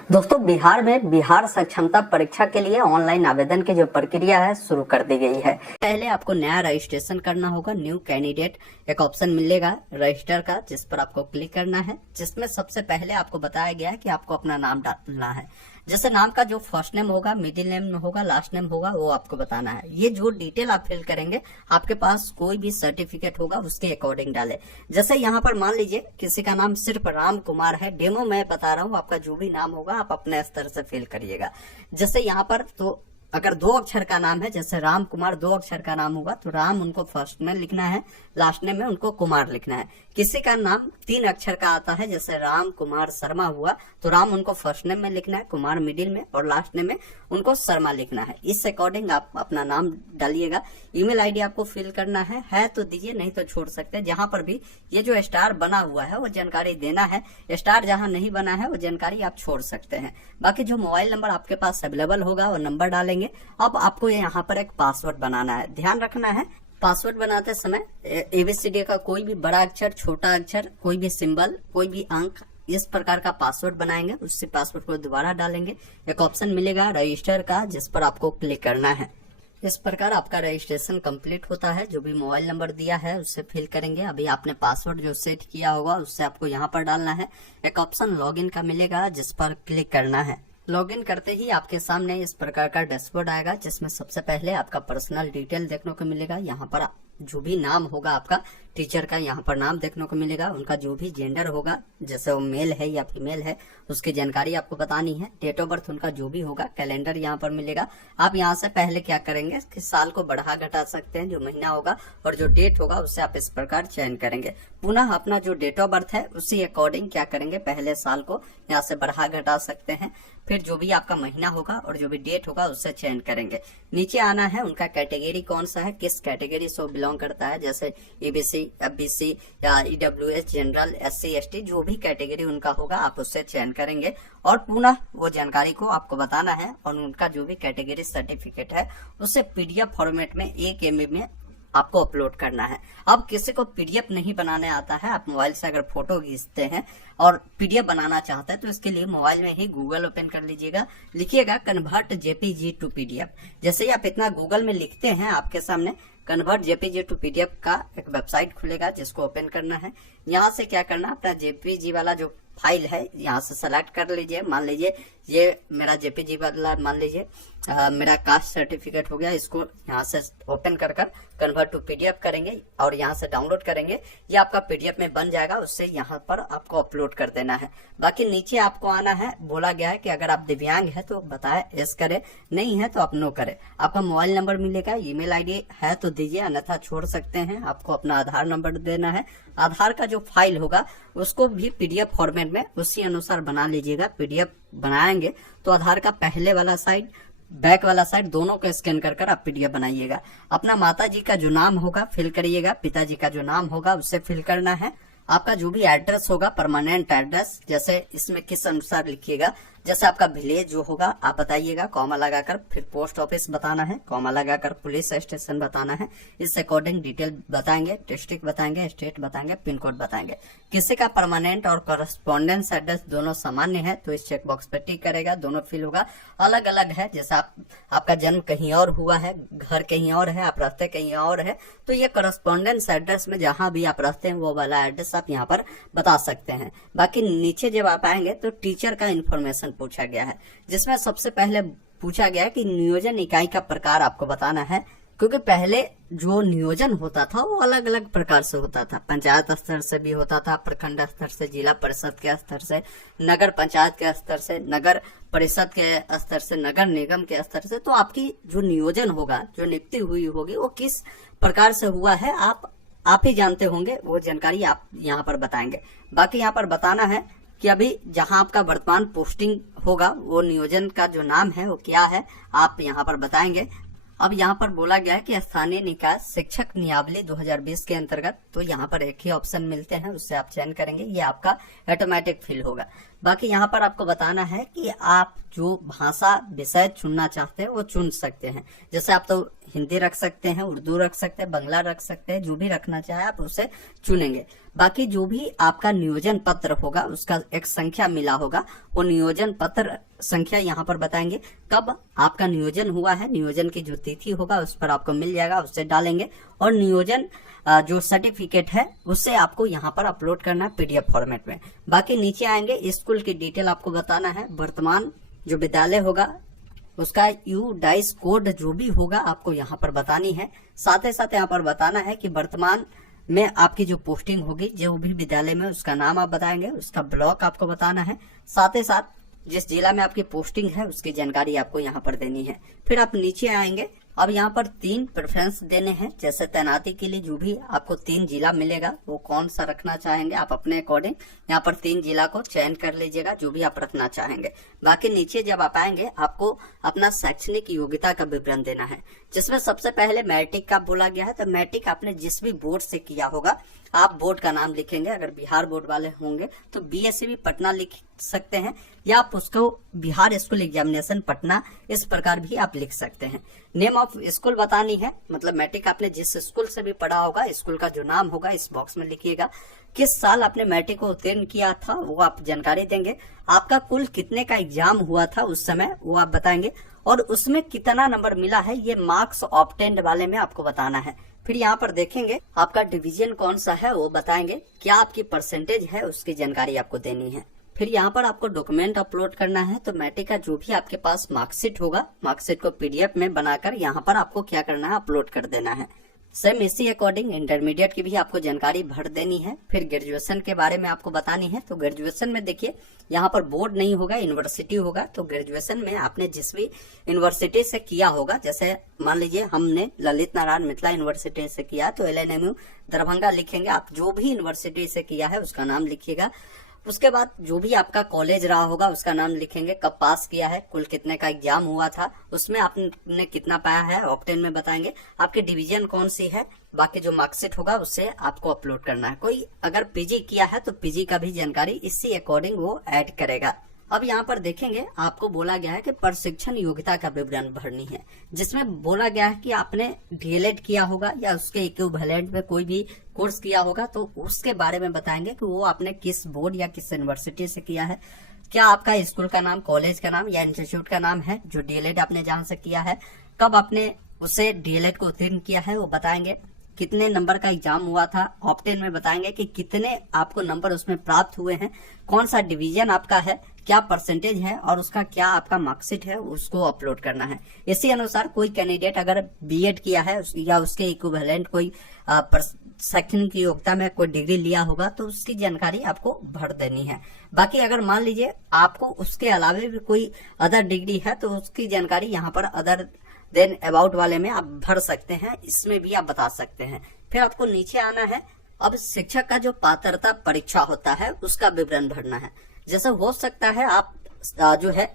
दोस्तों, बिहार में बिहार सक्षमता परीक्षा के लिए ऑनलाइन आवेदन की जो प्रक्रिया है शुरू कर दी गई है। पहले आपको नया रजिस्ट्रेशन करना होगा। न्यू कैंडिडेट एक ऑप्शन मिलेगा रजिस्टर का, जिस पर आपको क्लिक करना है, जिसमें सबसे पहले आपको बताया गया है कि आपको अपना नाम डालना है। जैसे नाम का जो फर्स्ट नेम होगा, मिडिल नेम होगा, लास्ट नेम होगा, वो आपको बताना है। ये जो डिटेल आप फिल करेंगे, आपके पास कोई भी सर्टिफिकेट होगा उसके अकॉर्डिंग डाले। जैसे यहाँ पर मान लीजिए किसी का नाम सिर्फ राम कुमार है, डेमो मैं बता रहा हूँ, आपका जो भी नाम होगा आप अपने स्तर से फिल करिएगा। जैसे यहाँ पर तो अगर 2 अक्षर का नाम है, जैसे राम कुमार 2 अक्षर का नाम होगा तो राम उनको फर्स्ट में लिखना है, लास्ट नेम में उनको कुमार लिखना है। किसी का नाम 3 अक्षर का आता है, जैसे राम कुमार शर्मा हुआ तो राम उनको फर्स्ट नेम में लिखना है, कुमार मिडिल में और लास्ट नेम में उनको शर्मा लिखना है। इस अकॉर्डिंग आप अपना नाम डालिएगा। ईमेल आईडी आपको फिल करना है तो दीजिए, नहीं तो छोड़ सकते हैं। जहां पर भी ये जो स्टार बना हुआ है वो जानकारी देना है, स्टार जहां नहीं बना है वो जानकारी आप छोड़ सकते हैं। बाकी जो मोबाइल नंबर आपके पास अवेलेबल होगा वो नंबर डालेंगे। अब आपको यहाँ पर एक पासवर्ड बनाना है। ध्यान रखना है, पासवर्ड बनाते समय ABCD का कोई भी बड़ा अक्षर, छोटा अक्षर, कोई भी सिंबल, कोई भी अंक, इस प्रकार का पासवर्ड बनाएंगे। उससे पासवर्ड को दोबारा डालेंगे। एक ऑप्शन मिलेगा रजिस्टर का, जिस पर आपको क्लिक करना है। इस प्रकार आपका रजिस्ट्रेशन कंप्लीट होता है। जो भी मोबाइल नंबर दिया है उससे फिल करेंगे। अभी आपने पासवर्ड जो सेट किया होगा उससे आपको यहाँ पर डालना है। एक ऑप्शन लॉगिन का मिलेगा, जिस पर क्लिक करना है। लॉगिन करते ही आपके सामने इस प्रकार का डैशबोर्ड आएगा, जिसमें सबसे पहले आपका पर्सनल डिटेल देखने को मिलेगा। यहाँ पर जो भी नाम होगा आपका टीचर का, यहाँ पर नाम देखने को मिलेगा। उनका जो भी जेंडर होगा, जैसे वो मेल है या फीमेल है, उसकी जानकारी आपको बतानी है। डेट ऑफ बर्थ उनका जो भी होगा, कैलेंडर यहाँ पर मिलेगा। आप यहाँ से पहले क्या करेंगे कि साल को बढ़ा घटा सकते हैं, जो महीना होगा और जो डेट होगा उससे आप इस प्रकार चयन करेंगे। पुनः अपना जो डेट ऑफ बर्थ है उसी अकॉर्डिंग क्या करेंगे, पहले साल को यहाँ से बढ़ा घटा सकते हैं। फिर जो भी आपका महीना होगा और जो भी डेट होगा उससे चयन करेंगे। नीचे आना है, उनका कैटेगरी कौन सा है, किस कैटेगरी से बिलोंग करता है, जैसे EBC, FBC या EWS, जनरल, SC, ST, जो भी कैटेगरी उनका होगा आप उससे चयन करेंगे। और पुनः वो जानकारी को आपको बताना है और उनका जो भी कैटेगरी सर्टिफिकेट है उससे PDF फॉर्मेट में 1 MB में आपको अपलोड करना है। अब किसी को PDF नहीं बनाने आता है, आप मोबाइल से अगर फोटो खींचते हैं और PDF बनाना चाहते हैं तो इसके लिए मोबाइल में ही गूगल ओपन कर लीजिएगा। लिखिएगा कन्वर्ट JPG टू PDF। जैसे ही आप इतना गूगल में लिखते हैं, आपके सामने कन्वर्ट JPG टू PDF का एक वेबसाइट खुलेगा, जिसको ओपन करना है। यहाँ से क्या करना, अपना JPG वाला जो फाइल है यहाँ से सेलेक्ट कर लीजिए। मान लीजिए ये मेरा JPG वाला, मान लीजिए मेरा कास्ट सर्टिफिकेट हो गया। इसको यहाँ से ओपन कर कन्वर्ट टू PDF करेंगे और यहाँ से डाउनलोड करेंगे। ये आपका PDF में बन जाएगा, उससे यहाँ पर आपको अपलोड कर देना है। बाकी नीचे आपको आना है। बोला गया है कि अगर आप दिव्यांग है तो बताए यस करे, नहीं है तो आप नो करे। आपका मोबाइल नंबर मिलेगा, ईमेल आईडी है तो दीजिए, अन्यथा छोड़ सकते हैं। आपको अपना आधार नंबर देना है। आधार का जो फाइल होगा उसको भी PDF फॉर्मेट में उसी अनुसार बना लीजिएगा। PDF बनाएंगे तो आधार का पहले वाला साइड, बैक वाला साइड दोनों को स्कैन कर आप PDF बनाइएगा। अपना माता जी का जो नाम होगा फिल करिएगा, पिताजी का जो नाम होगा उससे फिल करना है। आपका जो भी एड्रेस होगा, परमानेंट एड्रेस, जैसे इसमें किस अनुसार लिखिएगा, जैसे आपका विलेज जो होगा आप बताइएगा, कॉमा लगाकर। फिर पोस्ट ऑफिस बताना है, कॉमा लगाकर। पुलिस स्टेशन बताना है। इस अकॉर्डिंग डिटेल बताएंगे, डिस्ट्रिक्ट बताएंगे, स्टेट बताएंगे, पिन कोड बताएंगे। किसी का परमानेंट और करस्पॉन्डेंस एड्रेस दोनों सामान्य है तो इस चेक बॉक्स पे टिक करेगा, दोनों फिल होगा। अलग अलग है, जैसे आपका जन्म कहीं और हुआ है, घर कहीं और है, आप रहते कहीं और है, तो ये करस्पॉन्डेंस एड्रेस में जहां भी आप रहते हैं वो वाला एड्रेस आप यहाँ पर बता सकते हैं। बाकी नीचे जब आप आएंगे तो टीचर का इन्फॉर्मेशन पूछा गया है, जिसमें सबसे पहले पूछा गया है कि नियोजन इकाई का प्रकार आपको बताना है। क्योंकि पहले जो नियोजन होता था वो अलग अलग प्रकार से होता था। पंचायत स्तर से भी होता था, प्रखंड स्तर से, जिला परिषद के स्तर से, नगर पंचायत के स्तर से, नगर परिषद के स्तर से, नगर निगम के स्तर से। तो आपकी जो नियोजन होगा, जो नियुक्ति हुई होगी, वो किस प्रकार से हुआ है आप ही जानते होंगे। वो जानकारी आप यहाँ पर बताएंगे। बाकी यहाँ पर बताना है कि अभी जहां आपका वर्तमान पोस्टिंग होगा वो नियोजन का जो नाम है वो क्या है, आप यहाँ पर बताएंगे। अब यहाँ पर बोला गया है कि स्थानीय निकाय शिक्षक नियमावली 2020 के अंतर्गत, तो यहाँ पर एक ही ऑप्शन मिलते हैं, उससे आप चयन करेंगे, ये आपका ऑटोमेटिक फिल होगा। बाकी यहाँ पर आपको बताना है कि आप जो भाषा विषय चुनना चाहते हैं वो चुन सकते हैं। जैसे आप तो हिंदी रख सकते हैं, उर्दू रख सकते हैं, बांग्ला रख सकते हैं, जो भी रखना चाहे आप उसे चुनेंगे। बाकी जो भी आपका नियोजन पत्र होगा उसका एक संख्या मिला होगा, वो नियोजन पत्र संख्या यहाँ पर बताएंगे। कब आपका नियोजन हुआ है, नियोजन की जो तिथि होगा उस पर आपको मिल जाएगा, उससे डालेंगे। और नियोजन जो सर्टिफिकेट है उससे आपको यहाँ पर अपलोड करना है PDF फॉर्मेट में। बाकी नीचे आएंगे, स्कूल की डिटेल आपको बताना है, वर्तमान जो विद्यालय होगा उसका UDICE कोड जो भी होगा आपको यहाँ पर बतानी है। साथ ही साथ यहाँ पर बताना है कि वर्तमान में आपकी जो पोस्टिंग होगी जो भी विद्यालय में, उसका नाम आप बताएंगे, उसका ब्लॉक आपको बताना है। साथ ही साथ जिस जिला में आपकी पोस्टिंग है उसकी जानकारी आपको यहाँ पर देनी है। फिर आप नीचे आएंगे, अब यहाँ पर 3 प्रेफरेंस देने हैं। जैसे तैनाती के लिए जो भी आपको 3 जिला मिलेगा वो कौन सा रखना चाहेंगे आप अपने अकॉर्डिंग यहाँ पर 3 जिला को चयन कर लीजिएगा जो भी आप रखना चाहेंगे। बाकी नीचे जब आप आएंगे आपको अपना शैक्षणिक योग्यता का विवरण देना है, जिसमें सबसे पहले मैट्रिक का बोला गया है। तो मैट्रिक आपने जिस भी बोर्ड से किया होगा आप बोर्ड का नाम लिखेंगे। अगर बिहार बोर्ड वाले होंगे तो BSCB पटना लिख सकते हैं, या आप उसको बिहार स्कूल एग्जामिनेशन पटना इस प्रकार भी आप लिख सकते हैं। नेम ऑफ स्कूल बतानी है, मतलब मैट्रिक आपने जिस स्कूल से भी पढ़ा होगा स्कूल का जो नाम होगा इस बॉक्स में लिखिएगा। किस साल आपने मैट्रिक को उत्तीर्ण किया था वो आप जानकारी देंगे। आपका कुल कितने का एग्जाम हुआ था उस समय वो आप बताएंगे, और उसमें कितना नंबर मिला है ये मार्क्स ऑब्टेन्ड वाले में आपको बताना है। फिर यहाँ पर देखेंगे आपका डिवीजन कौन सा है वो बताएंगे, क्या आपकी परसेंटेज है उसकी जानकारी आपको देनी है। फिर यहाँ पर आपको डॉक्यूमेंट अपलोड करना है। तो मैट्रिक का जो भी आपके पास मार्कशीट होगा, मार्कशीट को PDF में बनाकर यहाँ पर आपको क्या करना है, अपलोड कर देना है। सेम इसी अकॉर्डिंग इंटरमीडिएट की भी आपको जानकारी भर देनी है। फिर ग्रेजुएशन के बारे में आपको बतानी है। तो ग्रेजुएशन में देखिए यहाँ पर बोर्ड नहीं होगा, यूनिवर्सिटी होगा। तो ग्रेजुएशन में आपने जिस भी यूनिवर्सिटी से किया होगा, जैसे मान लीजिए हमने ललित नारायण मिथिला यूनिवर्सिटी से किया तो LNMU दरभंगा लिखेंगे। आप जो भी यूनिवर्सिटी से किया है उसका नाम लिखिएगा। उसके बाद जो भी आपका कॉलेज रहा होगा उसका नाम लिखेंगे, कब पास किया है, कुल कितने का एग्जाम हुआ था, उसमें आपने कितना पाया है ऑप्टेन में बताएंगे, आपकी डिवीजन कौन सी है। बाकी जो मार्कशीट होगा उससे आपको अपलोड करना है। कोई अगर PG किया है तो PG का भी जानकारी इसी अकॉर्डिंग वो ऐड करेगा। अब यहाँ पर देखेंगे आपको बोला गया है कि प्रशिक्षण योग्यता का विवरण भरनी है, जिसमें बोला गया है कि आपने DLED किया होगा या उसके इक्विवेलेंट में कोई भी कोर्स किया होगा तो उसके बारे में बताएंगे कि वो आपने किस बोर्ड या किस यूनिवर्सिटी से किया है, क्या आपका स्कूल का नाम, कॉलेज का नाम या इंस्टीट्यूट का नाम है जो DLED आपने जहां से किया है, कब आपने उसे DLED को उत्तीर्ण किया है वो बताएंगे, कितने नंबर का एग्जाम हुआ था, ऑप्टेन में बताएंगे कि कितने आपको नंबर उसमें प्राप्त हुए हैं, कौन सा डिवीजन आपका है, क्या परसेंटेज है और उसका क्या आपका मार्कशीट है उसको अपलोड करना है। इसी अनुसार कोई कैंडिडेट अगर B.Ed किया है या उसके इक्विवेलेंट कोई शैक्षणिक योग्यता में कोई डिग्री लिया होगा तो उसकी जानकारी आपको भर देनी है। बाकी अगर मान लीजिए आपको उसके अलावा भी कोई अदर डिग्री है तो उसकी जानकारी यहाँ पर अदर देन अबाउट वाले में आप भर सकते हैं, इसमें भी आप बता सकते हैं। फिर आपको नीचे आना है। अब शिक्षक का जो पात्रता परीक्षा होता है उसका विवरण भरना है। जैसे हो सकता है आप जो है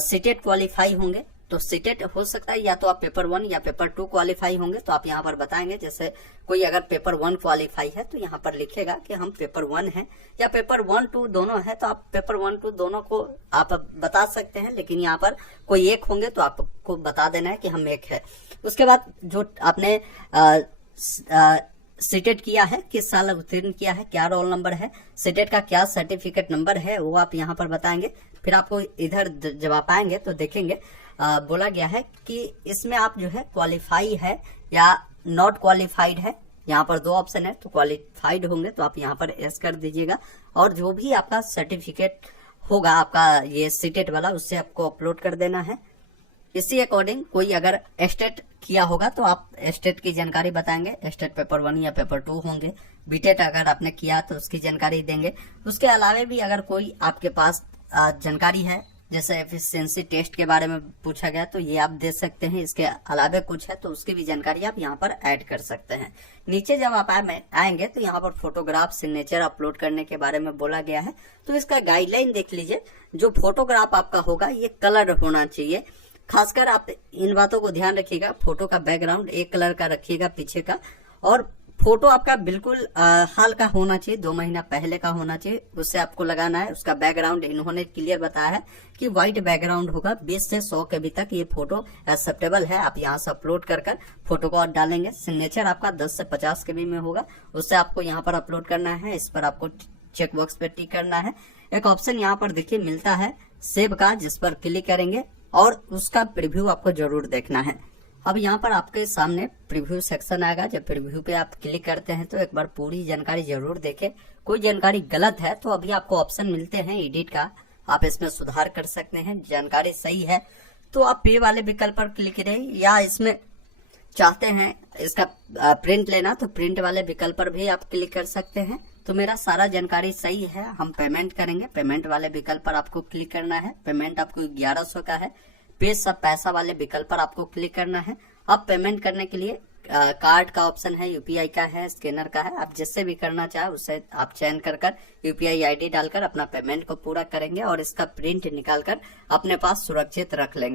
सीटेट क्वालिफाई होंगे तो सीटेट हो सकता है, या तो आप पेपर 1 या पेपर 2 क्वालिफाई होंगे तो आप यहाँ पर बताएंगे। जैसे कोई अगर पेपर 1 क्वालिफाई है तो यहाँ पर लिखेगा कि हम पेपर 1 हैं, या पेपर 1, 2 दोनों है तो आप पेपर 1, 2 दोनों को आप बता सकते हैं, लेकिन यहाँ पर कोई एक होंगे तो आपको बता देना है कि हम एक है। उसके बाद जो आपने सीटेट किया है, किस साल उत्तीर्ण किया है, क्या रोल नंबर है, सीटेट का क्या सर्टिफिकेट नंबर है वो आप यहाँ पर बताएंगे। फिर आपको इधर जब आप आएंगे तो देखेंगे बोला गया है कि इसमें आप जो है क्वालिफाई है या नॉट क्वालिफाइड है। यहाँ पर 2 ऑप्शन है, तो क्वालिफाइड होंगे तो आप यहाँ पर एस कर दीजिएगा, और जो भी आपका सर्टिफिकेट होगा आपका ये सीटेट वाला उससे आपको अपलोड कर देना है। इसी अकॉर्डिंग कोई अगर एस्टेट किया होगा तो आप एस्टेट की जानकारी बताएंगे, एस्टेट पेपर 1 या पेपर 2 होंगे। बीटेट अगर आपने किया तो उसकी जानकारी देंगे। उसके अलावा भी अगर कोई आपके पास जानकारी है, जैसे एफिशिएंसी टेस्ट के बारे में पूछा गया तो ये आप दे सकते हैं। इसके अलावा कुछ है तो उसकी भी जानकारी आप यहाँ पर ऐड कर सकते हैं। नीचे जब आप आएंगे तो यहाँ पर फोटोग्राफ सिग्नेचर अपलोड करने के बारे में बोला गया है, तो इसका गाइडलाइन देख लीजिए। जो फोटोग्राफ आपका होगा ये कलर होना चाहिए, खासकर आप इन बातों को ध्यान रखिएगा। फोटो का बैकग्राउंड एक कलर का रखिएगा पीछे का, और फोटो आपका बिल्कुल हाल का होना चाहिए, 2 महीना पहले का होना चाहिए, उससे आपको लगाना है। उसका बैकग्राउंड इन्होंने क्लियर बताया है कि व्हाइट बैकग्राउंड होगा। 20 से 100 KB तक ये फोटो एक्सेप्टेबल है। आप यहाँ से अपलोड कर फोटो को डालेंगे। सिग्नेचर आपका 10 से 50 KB में होगा, उससे आपको यहाँ पर अपलोड करना है। इस पर आपको चेक बॉक्स पे टिक करना है। एक ऑप्शन यहाँ पर देखिए मिलता है सेव का, जिस पर क्लिक करेंगे और उसका प्रीव्यू आपको जरूर देखना है। अब यहाँ पर आपके सामने प्रीव्यू सेक्शन आएगा। जब प्रीव्यू पे आप क्लिक करते हैं तो एक बार पूरी जानकारी जरूर देखें। कोई जानकारी गलत है तो अभी आपको ऑप्शन मिलते हैं एडिट का, आप इसमें सुधार कर सकते हैं। जानकारी सही है तो आप पे वाले विकल्प पर क्लिक करें, या इसमें चाहते हैं इसका प्रिंट लेना तो प्रिंट वाले विकल्प पर भी आप क्लिक कर सकते हैं। तो मेरा सारा जानकारी सही है, हम पेमेंट करेंगे। पेमेंट वाले विकल्प पर आपको क्लिक करना है। पेमेंट आपको 1100 का है। पे सब पैसा वाले विकल्प पर आपको क्लिक करना है। अब पेमेंट करने के लिए कार्ड का ऑप्शन है, यूपीआई का है, स्कैनर का है। आप जिससे भी करना चाहे उससे आप चयन कर यूपीआई आईडी डालकर अपना पेमेंट को पूरा करेंगे और इसका प्रिंट निकालकर अपने पास सुरक्षित रख लेंगे।